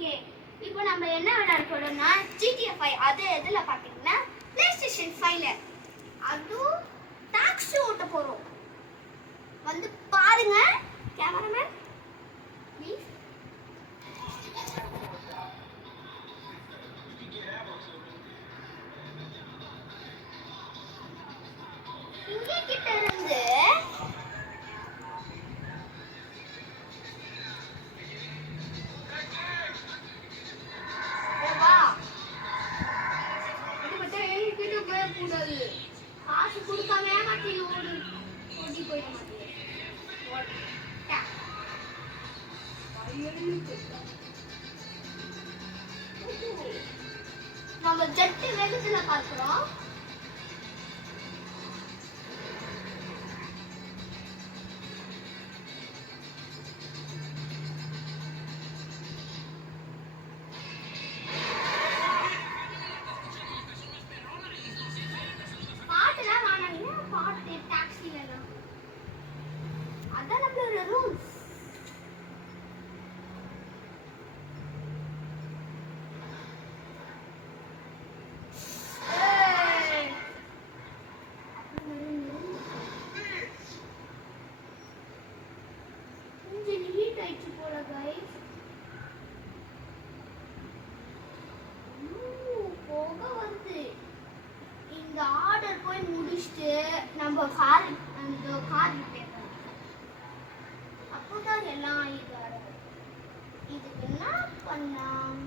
Okay, இப்போ நம்ம என்ன விளையாட போறோம்னா GTA 5. அது எதுல பாத்தீங்கன்னா PlayStation 5ல. அதுவும் டாக்ஸி ஓட்ட போறோம். வந்து பாருங்க கேமராமேன் ப்ளீஸ். இங்க கிட்ட இருந்து காசு கொடுக்காம ஏமாத்தி ஓடி போயிட மாட்டேன். நம்ம ஜெட்டு வேகத்துல பார்க்கிறோம். பாட்டு டாக்ஸி வேணும், அதான் நம்மளோட ரூல்ஸ். கொஞ்சம் ஹீட் ஆயிடுச்சு போல கைஸ். போக வந்து இந்த ஆர்டர் போய் முடிச்சுட்டு நம்ம கார் ரிப்பேர் பண்ணலாம். அப்போதான் எல்லாம் இதுக்கு என்ன பண்ணலாம்,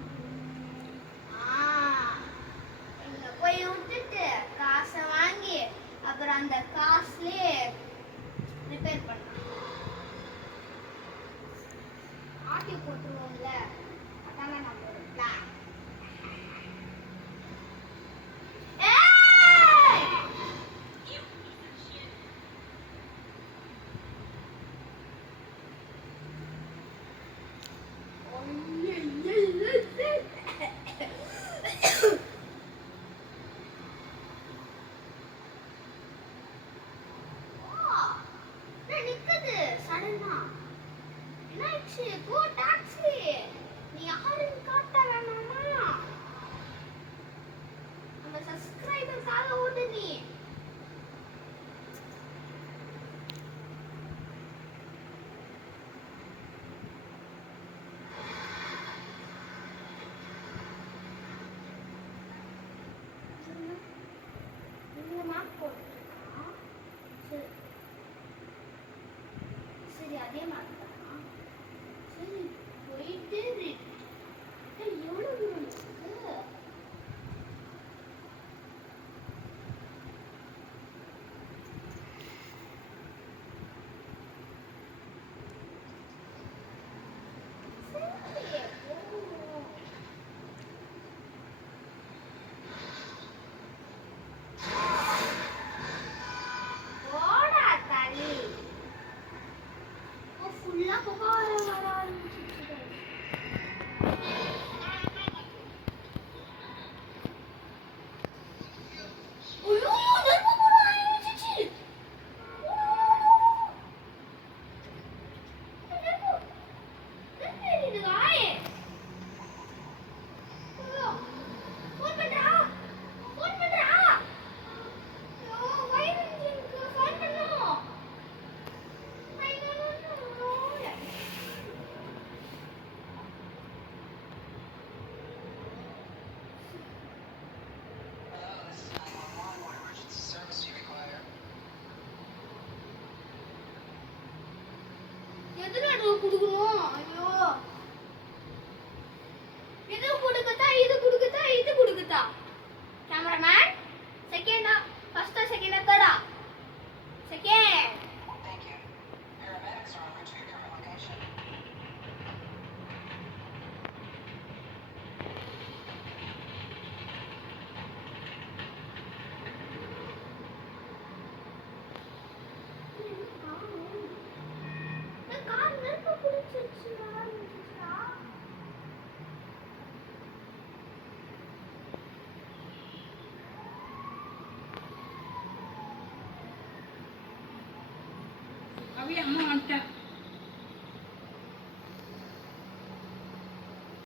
இங்க போய் விட்டுட்டு காசை வாங்கி அப்புறம் அந்த காசுலயே ரிப்பேர் பண்ணலாம். ஆட்டி போட்டுருவோம்ல, அதான நம்மளோட பிளான். சரி, அதே மாதிரி தான். சரி, போயிட்டு எவ்வளவு தூரம் இருக்கு? குடுக்கணும். ஐயோ, இது குடுக்கதா இது குடுக்கதா? கேமராமேன் செகண்டா, ஃபர்ஸ்டா, செகண்டா, தேர்டா? செகண்ட்.